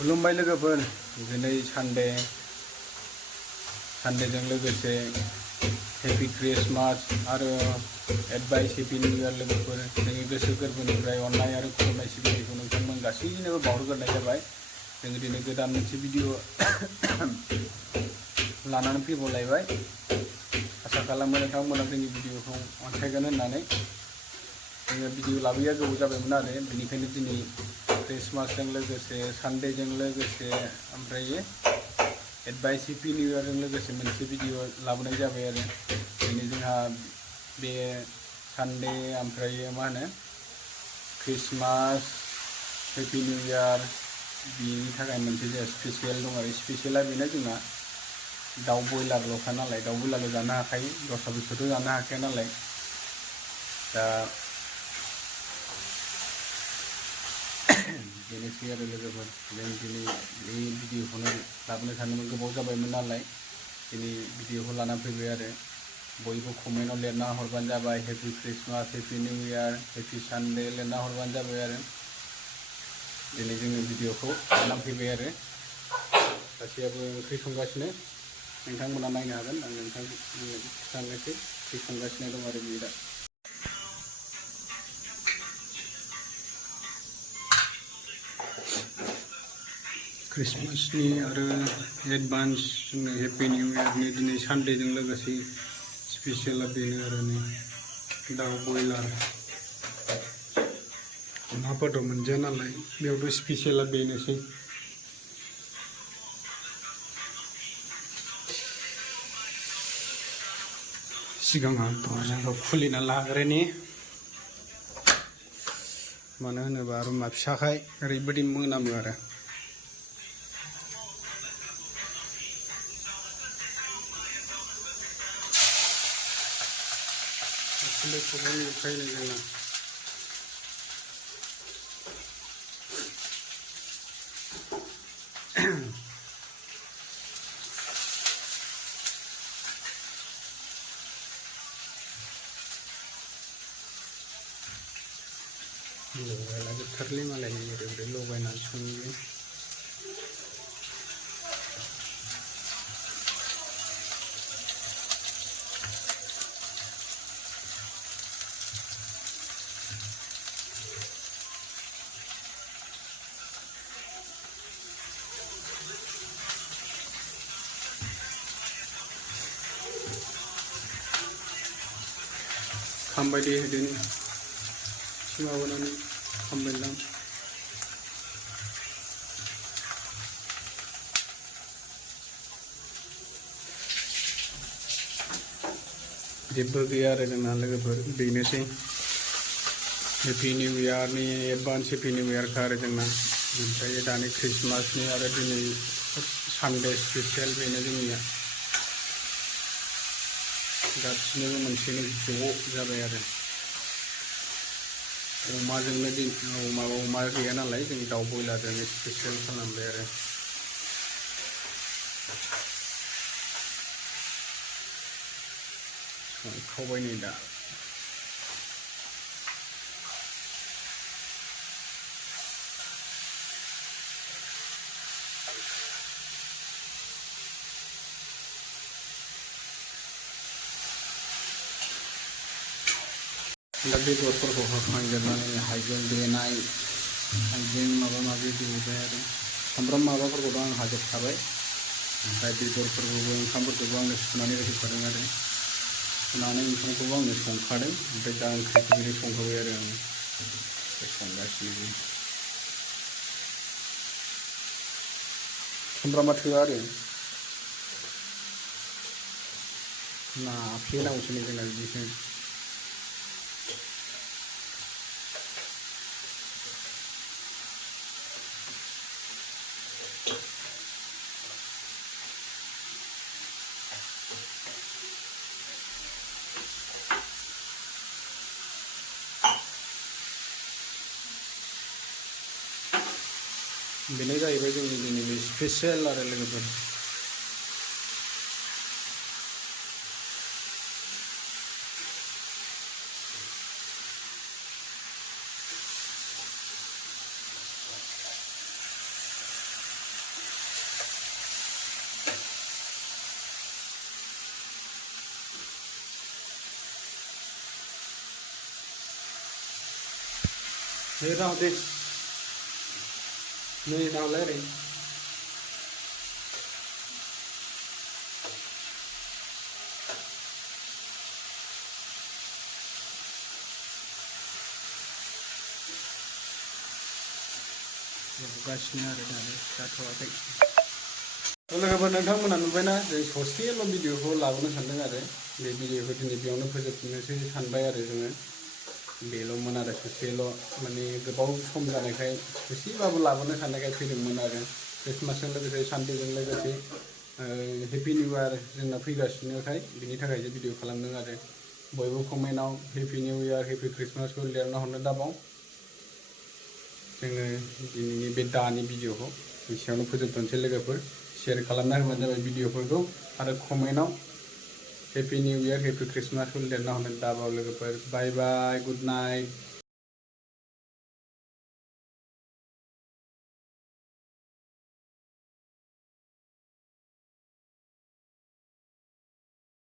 खुलुमबाय लोगोफोर दिनै सानडेजों लोगोसे हेपि क्रिसमास आरो एडभाइस हेपि निउ इयार लोगोफोर जोंनि गोसो गोरबोनिफ्राय अननाय आरो खुलुमनाय सिबिनायखौ नोंथांमोन गासैनोबो बावहरग्रोनाय जाबाय। जों दिनै गोदान मोनसे भिडिअ लानानै फैबावलायबाय। आसा खालामो नोंथांमोना जोंनि भिडिअखौ अनसायगोन होननानै। जोङो भिडिअ लाबोया गोबाव जाबायमोन आरो बेनिखायनो दिनै क्रिसमासजों लोगोसे सानडेजों लोगोसे ओमफ्राय एडभाइस हेपि निउ इयारजों लोगोसे मोनसे भिडिअ लाबोनाय जाबाय आरो दिनै जोंहा बे सानडे ओमफ्राय मा होनो क्रिसमास हेपि निउ इयार बेनि थाखाय मोनसे जोंहा स्पेसियेल दं आरो स्पेसियेला बेनो जोंना दाउ बयलारल'खा नालाय दाउ बयलारल' जानो हाखायो दस्रा बुस्थुथ' जानो हाखाया नालाय दा बेनोसै आरो लोगोफोर जों दिनै बे भिडिअखौनो लाबोनो सानदोंमोन गोबाव जाबायमोन नालाय दिनै भिडिअखौ लानानै फैबाय आरो बयबो कमेन्टआव लिरना हरबानो जाबाय happy Christmas happy new year happy Sunday लिरना हरबानो जाबाय आरो दिनै जोङो भिडिअखौ लानानै फैबाय आरो सासेयाबो ओंख्रि संगासिनो नोंथांमोना नायनो हागोन आं नोंथांनो खिथानोसै ओंख्रि संगासिनो दं आरो बियो दा क्रिसमासनि आरो एडभान्स जोंनो हेपि निउ इयारनि दिनै सानडेजों लोगोसे स्पेसियेला बेनो आरो नै दाउ बयलार अमाफोरथ' मोनजाया नालाय बेयावथ' स्पेसियेला बेनोसै सिगाङाव दरजाखौ खुलिना लाग्रोनि मानो होनोबा रुमा फिसाखाय ओरैबायदि मोनामो आरो उखुन्दैखौबो नुखायो जोंना लगायलाजोबथारलै मालाय ओरै ओरै लगायनानै सङो खामबाय दे होदोनि एसे माबानानै खामबायदां जेबो गैया आरो जोंना लोगोफोर बेनोसै हेपि निउ इयारनि एडभान्स हेपि निउ इयारखा आरो जोंना ओमफ्राय दानि क्रिसमासनि आरो दिनै सानडे स्पेसियेल बेनो जोंनिया गासिनोबो मोनसेनो ज' जाबाय आरो अमाजोंनो माबा अमा गैया नालाय जों दाउ बयलारजोंनो स्पेसियेल खालामबाय आरो संखावबाय नै दा दा बेदरफोरखौ होखांजोबनानै हाइजें देनाय हाइजें माबा माबि देबाय आरो सामब्राम माबाफोरखौथ' आं हाजोबखाबाय ओमफ्राय बेदरफोरखौबो ओंखामफोरखौबो आंनो सुनानै होजोबखादों आरो सुनानै ओंखामखौबो आंनो संखादों ओमफ्राय दा ओंख्रिखौ बिदि संखाबाय आरो आङो संगासिनो सामब्रामा थोआ आरो नाफ्लेनांगौसो नै जोंना बिदिसो बेनो जाहैबाय जोंनि दिनैनि स्पेसियेल आरो लोगोफोर Thế rau đi. Này rau lấy đi. Gaसिनो आरो दानो जाथ'वाखै लोगोफोर नोंथांमोना नुबायना जों ससेल' भिडिअखौ लाबोनो सानदों आरो बे भिडिअखौ दिनै बेयावनो फोजोबफिननोसै सानबाय आरो जोङो बेल'मोन आरो ससेल' माने गोबाव सम जानायखाय ससेबाबो लाबोनो साननायखाय फैदोंमोन आरो ख्रिस्टमासजों लोगोसे सानडेजों लोगोसे हेपि निउ इयार जोंना फैगासिनोखाय बिनि थाखायसो भिडिअ खालामदों आरो बयबो कमेन्टआव हेपि निउ इयार हेपि ख्रिस्टमासखौ लिरना हरनो दाबाव जोङो दिनैनि बे दानि भिडिअखौ एसेयावनो फोजोबथ'नोसै लोगोफोर शेयार खालामना होबानो जाबाय भिडिअफोरखौ आरो कमेन्टआव हेपि निउ इयार हेपि ख्रिस्टमासखौ लिरना हरनो दाबाव लोगोफोर बाय बाय गुड नाइट